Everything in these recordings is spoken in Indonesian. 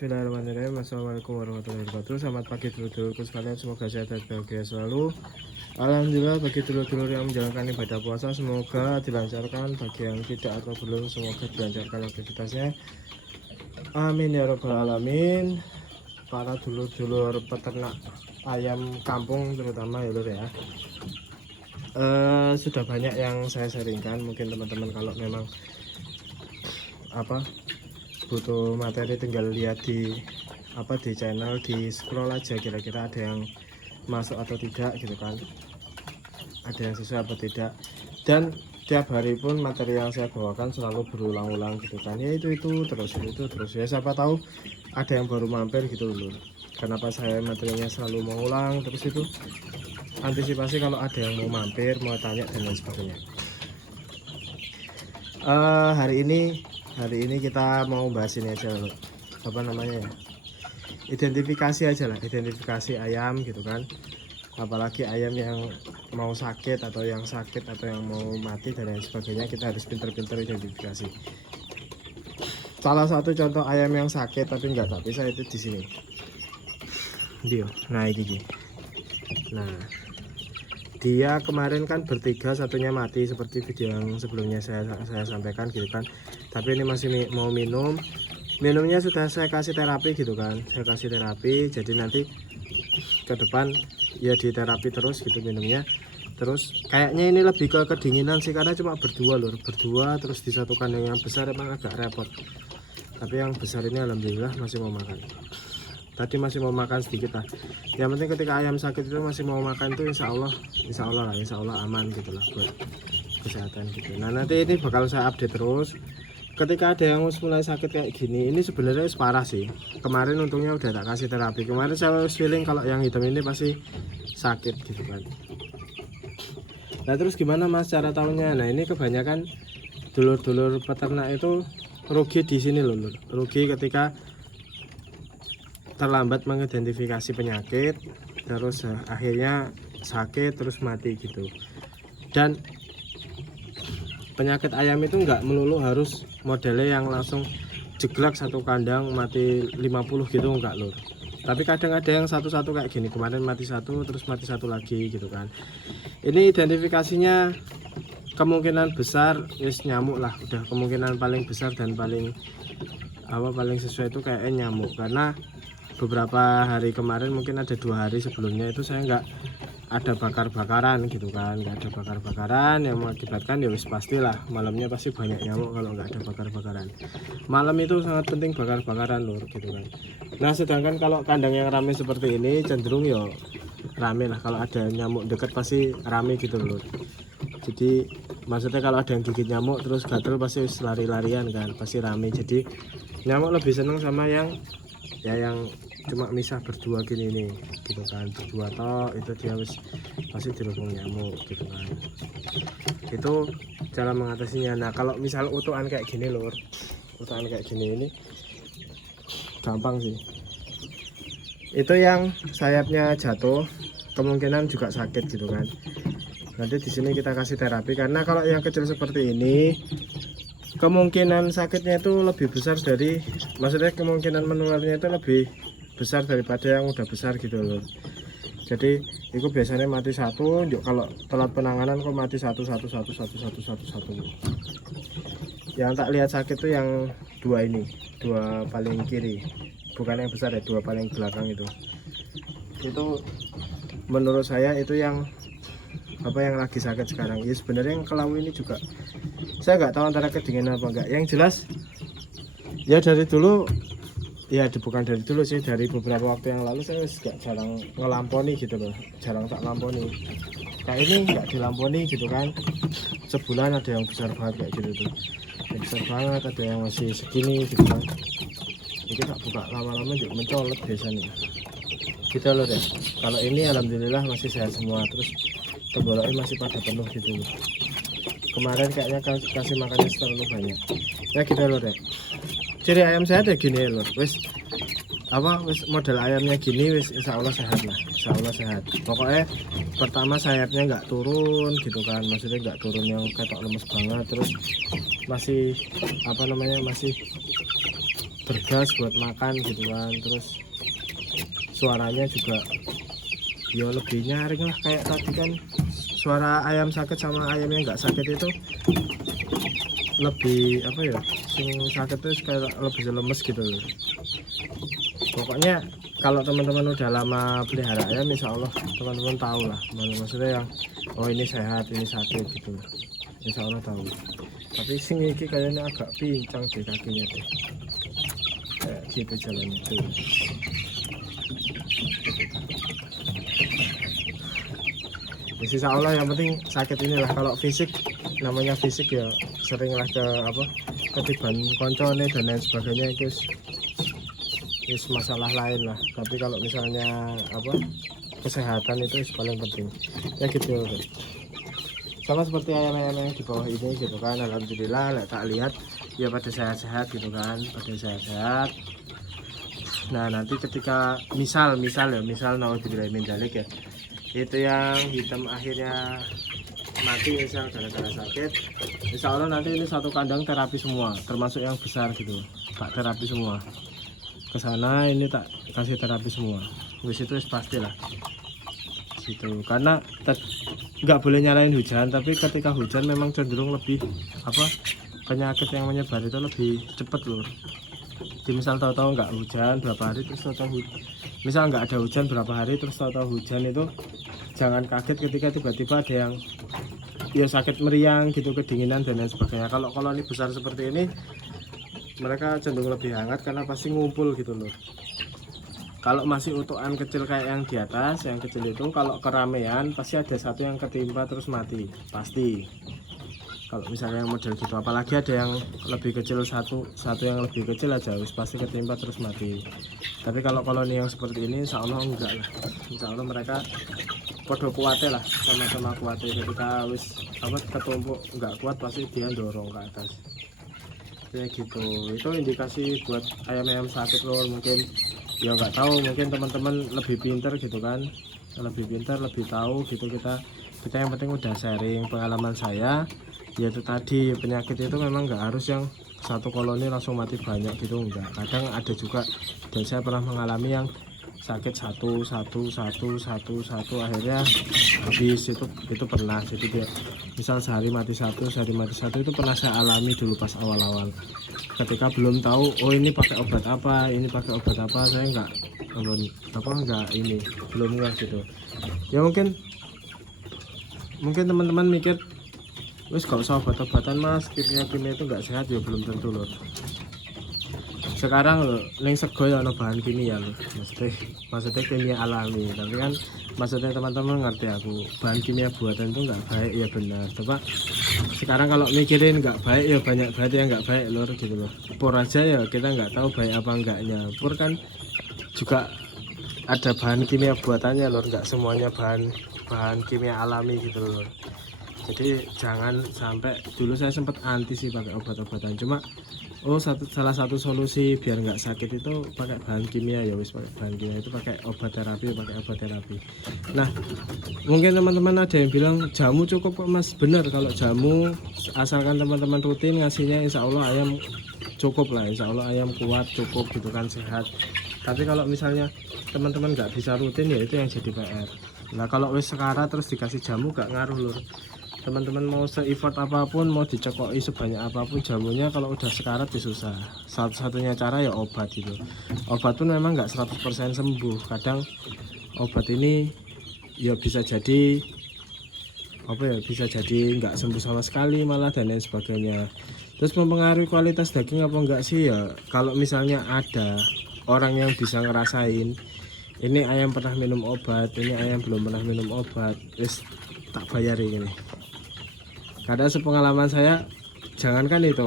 Bismillahirrahmanirrahim. Assalamualaikum warahmatullahi wabarakatuh. Selamat pagi dulur-dulurku sekalian, semoga sehat dan bahagia selalu. Alhamdulillah bagi dulur-dulur yang menjalankan ibadah puasa, semoga dilancarkan. Bagi yang tidak atau belum, semoga dilancarkan aktivitasnya. Amin ya robbal alamin. Para dulur-dulur peternak ayam kampung terutama ya lur ya. Sudah banyak yang saya sharingkan. Mungkin teman-teman kalau memang butuh materi tinggal lihat di channel, di scroll aja kira-kira ada yang masuk atau tidak gitu kan, ada yang sesuai atau tidak. Dan tiap hari pun materi yang saya bawakan selalu berulang-ulang gitu kan, ya itu terus ya, siapa tahu ada yang baru mampir gitu dulu. Kenapa saya materinya selalu mengulang terus, itu antisipasi kalau ada yang mau mampir, mau tanya dan lain sebagainya. Hari ini kita mau bahas ini aja loh, identifikasi aja lah, identifikasi ayam gitu kan. Apalagi ayam yang mau sakit atau yang mau mati dan lain sebagainya, kita harus pinter-pinter identifikasi. Salah satu contoh ayam yang sakit tapi nggak tak bisa itu di sini. Nah ini. Nah, dia kemarin kan bertiga, satunya mati seperti video yang sebelumnya saya sampaikan gitu kan. Tapi ini masih mau minumnya sudah saya kasih terapi gitu kan, jadi nanti ke depan ya di terapi terus gitu minumnya. Terus kayaknya ini lebih ke kedinginan sih, karena cuma berdua terus disatukan yang besar emang agak repot. Tapi yang besar ini alhamdulillah masih mau makan. Tadi masih mau makan sedikit lah. Yang penting ketika ayam sakit itu masih mau makan itu insya Allah aman gitu lah buat kesehatan gitu. Nah nanti ini bakal saya update terus. Ketika ada yang mulai sakit kayak gini, ini sebenarnya parah sih. Kemarin untungnya udah tak kasih terapi. Kemarin saya feeling kalau yang hitam ini pasti sakit gitu kan. Nah terus gimana mas cara tahunya? Nah ini kebanyakan dulur-dulur peternak itu rugi di sini loh, rugi ketika terlambat mengidentifikasi penyakit, terus akhirnya sakit terus mati gitu. Dan penyakit ayam itu nggak melulu harus modelnya yang langsung jeglak satu kandang mati 50 gitu, enggak lur. Tapi kadang ada yang satu-satu kayak gini, kemarin mati satu terus mati satu lagi gitu kan. Ini identifikasinya kemungkinan besar nyamuk lah, udah kemungkinan paling besar dan paling sesuai itu kayaknya nyamuk. Karena beberapa hari kemarin, mungkin ada 2 hari sebelumnya itu saya nggak ada bakar-bakaran gitu kan, yang mengakibatkan ya wis pastilah malamnya pasti banyak nyamuk kalau nggak ada bakar-bakaran. Malam itu sangat penting bakar-bakaran lur gitu kan. Nah sedangkan kalau kandang yang ramai seperti ini cenderung ya rame lah, kalau ada nyamuk dekat pasti rame gitu lur. Jadi maksudnya kalau ada yang gigit nyamuk terus gatel pasti lari-larian kan, pasti rame. Jadi nyamuk lebih seneng sama yang cuma misah berdua gini nih gitu kan, berdua toh itu dia pasti dirubung nyamuk gitu kan. Itu cara mengatasinya. Nah kalau misal utuhan kayak gini lur, ini gampang sih. Itu yang sayapnya jatuh kemungkinan juga sakit gitu kan. Nanti di sini kita kasih terapi, karena kalau yang kecil seperti ini kemungkinan sakitnya itu lebih besar dari, maksudnya kemungkinan menularnya itu lebih besar daripada yang udah besar gitu loh. Jadi itu biasanya mati satu, kalau telat penanganan kok mati satu. Yang tak lihat sakit tuh yang dua paling kiri, bukan yang besar ya, 2 paling belakang itu menurut saya itu yang yang lagi sakit sekarang. Ya sebenarnya yang kelau ini juga saya nggak tahu antara kedinginan apa enggak. Yang jelas ya dari dulu ya, bukan dari dulu sih, dari beberapa waktu yang lalu saya juga jarang ngelamponi gitu loh, jarang tak lamponi. Kayak ini nggak dilamponi gitu kan, sebulan ada yang besar banget kayak gitu tuh, yang besar banget, ada yang masih segini gitu kan. Ini tak buka lama-lama juga mencolok biasanya gitu loh deh. Kalau ini alhamdulillah masih sehat semua, terus tenggorokan masih pada penuh gitu loh. Kemarin kayaknya kasih makannya terlalu banyak ya gitu loh deh. Ciri ayam sehat ya gini loh, wis model ayamnya gini wis insya Allah sehat lah, sehat. Pokoknya pertama sayapnya nggak turun gitu kan, maksudnya nggak turun yang ketok lemes banget, terus masih masih bergas buat makan gitu kan. Terus suaranya juga ya lebih nyaring lah, kayak tadi kan suara ayam sakit sama ayam yang nggak sakit itu lebih apa ya, sing sakit itu kayak lebih lemes gitu loh. Pokoknya kalau teman-teman udah lama pelihara ayam, insya Allah teman-teman tahu lah maksudnya yang oh ini sehat ini sakit gitu loh, insya Allah tahu. Tapi sing iki kayaknya agak pincang deh kakinya deh, kayak gitu jalannya tuh. Insya Allah yang penting sakit inilah. Kalau fisik, namanya fisik ya seringlah ke apa, ketiban koncone dan lain sebagainya, itu masalah lain lah. Tapi kalau misalnya apa, kesehatan itu paling penting ya gitu. Sama seperti ayam-ayam yang di bawah ini gitu kan, alhamdulillah tak lihat ya pada sehat-sehat gitu kan, pada sehat-sehat. Nah nanti ketika misal naudzubillah min dzalik ya, itu yang hitam akhirnya mati misal gara-gara sakit, insya Allah nanti ini satu kandang terapi semua, termasuk yang besar gitu, tak terapi semua ke sana, ini tak kasih terapi semua. Wis itu pastilah gitu, karena nggak boleh nyalain hujan, tapi ketika hujan memang cenderung lebih apa, penyakit yang menyebar itu lebih cepat loh. Jadi misal tahu-tahu nggak hujan berapa hari, terus tahu misal nggak ada hujan berapa hari, terus tahu-tahu hujan, itu jangan kaget ketika tiba-tiba ada yang ya sakit meriang gitu, kedinginan dan lain sebagainya. Kalau koloni besar seperti ini mereka cenderung lebih hangat karena pasti ngumpul gitu loh. Kalau masih utuhan kecil kayak yang di atas, yang kecil itu kalau keramaian pasti ada satu yang ketimpa terus mati pasti. Kalau misalnya yang model gitu, apalagi ada yang lebih kecil, satu yang lebih kecil aja wis pasti ketimpa terus mati. Tapi kalau koloni yang seperti ini insya Allah enggak lah, insya Allah mereka podo kuatnya lah, sama-sama kuatnya. Ketika wis apa ketumpuk nggak kuat pasti dia dorong ke atas kayak gitu. Itu indikasi buat ayam-ayam sakit loh. Mungkin ya nggak tahu, mungkin teman-teman lebih pinter gitu kan, lebih pinter, lebih tahu gitu. Kita yang penting udah sharing pengalaman saya. Yaitu tadi penyakit itu memang nggak harus yang satu koloni langsung mati banyak gitu, enggak. Kadang ada juga, dan saya pernah mengalami yang sakit satu akhirnya habis, itu pernah. Jadi dia misal sehari mati satu itu pernah saya alami dulu pas awal-awal, ketika belum tahu oh ini pakai obat apa, saya enggak ini belum ngerti gitu ya. Mungkin teman-teman mikir wis gak usah obat-obatan mas, kimia itu nggak sehat, ya belum tentu loh. Sekarang loh neng sego ya ada bahan kimia loh, maksudnya kimia alami. Tapi kan maksudnya teman-teman ngerti aku, bahan kimia buatan itu nggak baik ya benar. Coba sekarang kalau mikirin nggak baik ya banyak banget yang nggak baik lor gitu loh. Pur aja ya kita nggak tahu baik apa enggaknya. Pur kan juga ada bahan kimia buatannya lor, nggak semuanya bahan kimia alami gitu loh. Jadi jangan sampai, dulu saya sempat anti sih pakai obat-obatan, cuma salah satu solusi biar nggak sakit itu pakai bahan kimia, ya wis pakai bahan kimia, itu pakai obat terapi. Nah mungkin teman-teman ada yang bilang jamu cukup kok mas. Bener, kalau jamu asalkan teman-teman rutin ngasihnya, insya Allah ayam cukup lah, insya Allah ayam kuat cukup gitu kan, sehat. Tapi kalau misalnya teman-teman nggak bisa rutin ya itu yang jadi PR. Nah kalau wis sekarang terus dikasih jamu gak ngaruh lur. Teman-teman mau se-effort apapun, mau dicekoi sebanyak apapun jamunya, kalau udah sekarat ya susah. Satu-satunya cara ya obat gitu. Obat pun memang nggak 100% sembuh. Kadang obat ini ya bisa jadi bisa jadi nggak sembuh sama sekali malah, dan lain sebagainya. Terus mempengaruhi kualitas daging apa enggak sih ya, kalau misalnya ada orang yang bisa ngerasain ini ayam pernah minum obat, ini ayam belum pernah minum obat, wis tak bayar ini. Karena sepengalaman saya, jangankan itu,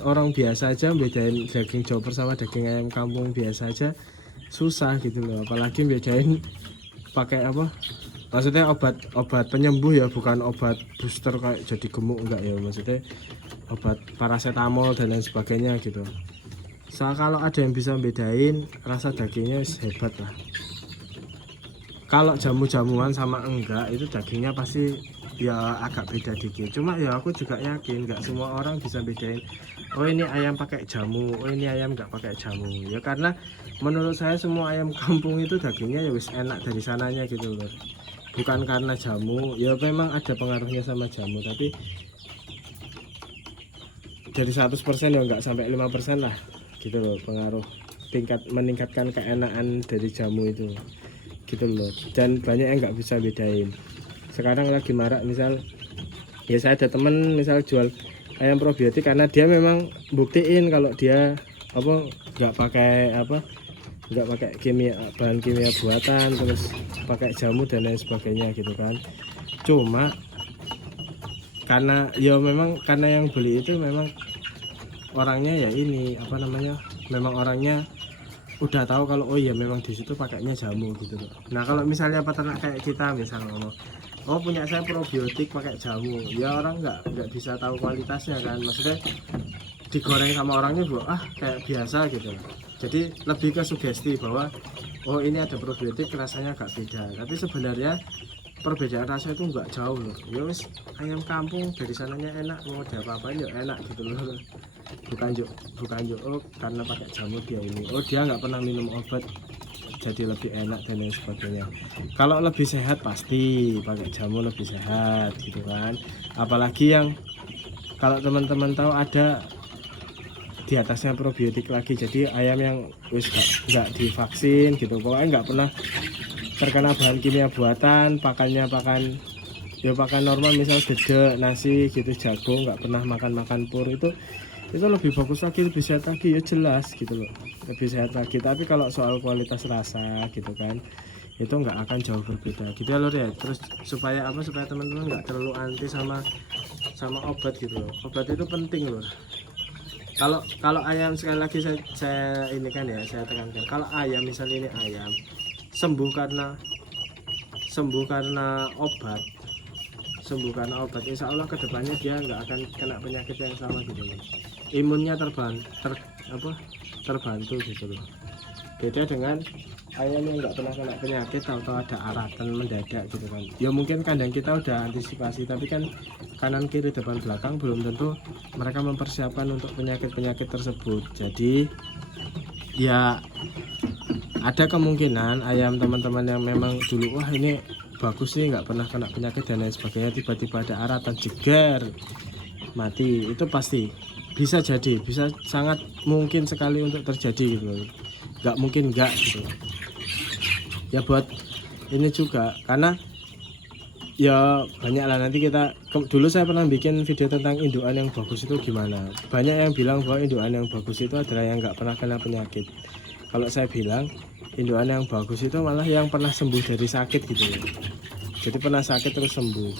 orang biasa aja bedain daging chopper sama daging ayam kampung biasa aja susah gitu loh, apalagi bedain pakai apa, maksudnya obat penyembuh ya, bukan obat booster kayak jadi gemuk, enggak ya, maksudnya obat paracetamol dan lain sebagainya gitu. Kalau ada yang bisa bedain rasa dagingnya hebat lah. Kalau jamu-jamuan sama enggak itu dagingnya pasti ya agak beda dikit. Cuma ya aku juga yakin nggak semua orang bisa bedain, oh ini ayam pakai jamu, oh ini ayam nggak pakai jamu. Ya karena menurut saya semua ayam kampung itu dagingnya ya wis enak dari sananya gitu loh. Bukan karena jamu, ya memang ada pengaruhnya sama jamu, tapi dari 100% ya nggak sampai 5% lah gitu loh pengaruh tingkat meningkatkan keenakan dari jamu itu gitu loh. Dan banyak yang nggak bisa bedain. Sekarang lagi marak misal ya saya ada temen misal jual ayam probiotik karena dia memang buktiin kalau dia apa nggak pakai bahan kimia buatan, terus pakai jamu dan lain sebagainya gitu kan. Cuma karena ya memang karena yang beli itu memang orangnya ya ini memang orangnya udah tahu kalau oh iya memang di situ pakainya jamu gitu loh. Nah kalau misalnya peternak kayak kita misalnya oh punya saya probiotik pakai jamu, ya orang nggak bisa tahu kualitasnya kan, maksudnya digoreng sama orangnya kayak biasa gitu. Jadi lebih ke sugesti bahwa oh ini ada probiotik rasanya agak beda, tapi sebenarnya perbedaan rasa itu nggak jauh loh. Ya wis ayam kampung dari sananya enak, mau diapa-apain ya enak gitu loh. Bukan oh karena pakai jamu dia ini, oh dia nggak pernah minum obat jadi lebih enak dan lain sebagainya. Kalau lebih sehat pasti pakai jamu lebih sehat gitu kan. Apalagi yang kalau teman-teman tahu ada di atasnya probiotik lagi, jadi ayam yang wis nggak divaksin gitu, pokoknya nggak pernah terkena bahan kimia buatan, pakan normal misal dedek nasi gitu, jagung, nggak pernah makan pur, itu lebih bagus lagi, lebih sehat lagi ya jelas gitu loh, lebih sehat lagi. Tapi kalau soal kualitas rasa gitu kan itu nggak akan jauh berbeda gitu ya lor ya. Terus supaya teman-teman nggak terlalu anti sama obat gitu loh. Obat itu penting loh. Kalau ayam, sekali lagi saya ini kan ya, saya tekankan, kalau ayam misalnya ini ayam sembuh karena obat, insya Allah kedepannya dia nggak akan kena penyakit yang sama gitu loh. Imunnya terbantu gitu loh. Beda dengan ayam yang nggak pernah kena penyakit, tahu-tahu ada aratan mendadak gitu kan. Ya mungkin kandang kita udah antisipasi, tapi kan kanan kiri depan belakang belum tentu mereka mempersiapkan untuk penyakit tersebut. Jadi ya ada kemungkinan ayam teman-teman yang memang dulu wah ini bagus nih nggak pernah kena penyakit dan lain sebagainya, tiba-tiba ada aratan jeger mati, itu pasti bisa jadi, bisa sangat mungkin sekali untuk terjadi gitu loh. Nggak mungkin nggak gitu ya. Buat ini juga karena ya banyak lah, nanti dulu saya pernah bikin video tentang indukan yang bagus itu gimana. Banyak yang bilang bahwa indukan yang bagus itu adalah yang nggak pernah kena penyakit. Kalau saya bilang indukan yang bagus itu malah yang pernah sembuh dari sakit gitu loh. Jadi pernah sakit terus sembuh.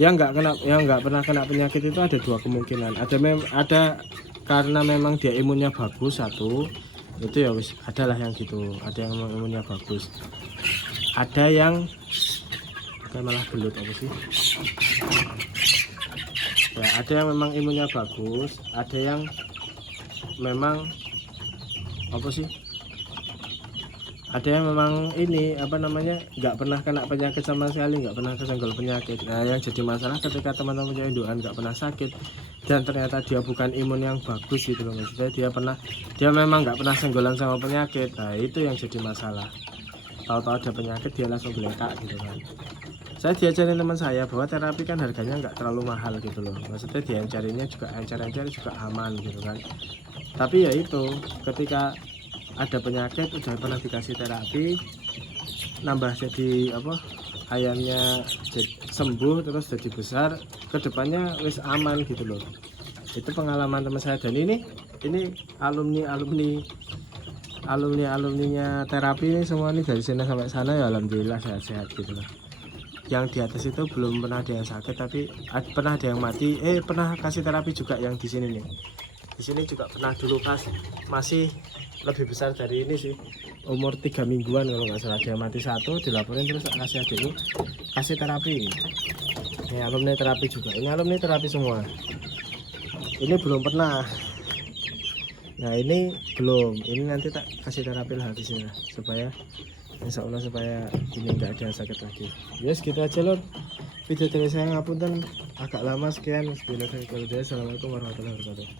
Yang nggak pernah kena penyakit itu ada dua kemungkinan. Ada karena memang dia imunnya bagus, satu itu ya wis, adalah yang gitu, ada yang memang imunnya bagus, ada yang kayak malah belut apa sih ya, ada yang memang imunnya bagus, ada yang memang apa sih, ada yang memang ini nggak pernah kena penyakit sama sekali, nggak pernah kesenggol penyakit. Nah yang jadi masalah ketika teman-teman punya indukan nggak pernah sakit dan ternyata dia bukan imun yang bagus gitu loh, maksudnya dia memang nggak pernah senggolan sama penyakit. Nah itu yang jadi masalah, tahu-tahu ada penyakit dia langsung gelekak gitu kan. Saya diajarin teman saya bahwa terapi kan harganya nggak terlalu mahal gitu loh, maksudnya dia yang carinya juga encer-encer juga aman gitu kan. Tapi ya itu, ketika ada penyakit udah pernah dikasih terapi, nambah jadi ayamnya sembuh terus jadi besar, kedepannya wis aman gitu loh. Itu pengalaman teman saya, dan ini alumninya terapi ini semua nih dari sini sampai sana ya alhamdulillah sehat-sehat gitu loh. Yang di atas itu belum pernah ada yang sakit, tapi pernah ada yang mati. Pernah kasih terapi juga yang di sini nih. Di sini juga pernah dulu pas masih lebih besar dari ini sih, umur 3 mingguan kalau nggak salah, dia mati satu, dilaporin terus kasih adikku kasih terapi. Ini alumni terapi juga, ini alumni terapi semua. Ini belum pernah. Nah ini belum, ini nanti tak kasih terapi lah di sini supaya insya Allah supaya ini nggak ada yang sakit lagi. Yes gitu aja lor video dari saya ngapunten agak lama sekian. Assalamualaikum warahmatullahi wabarakatuh.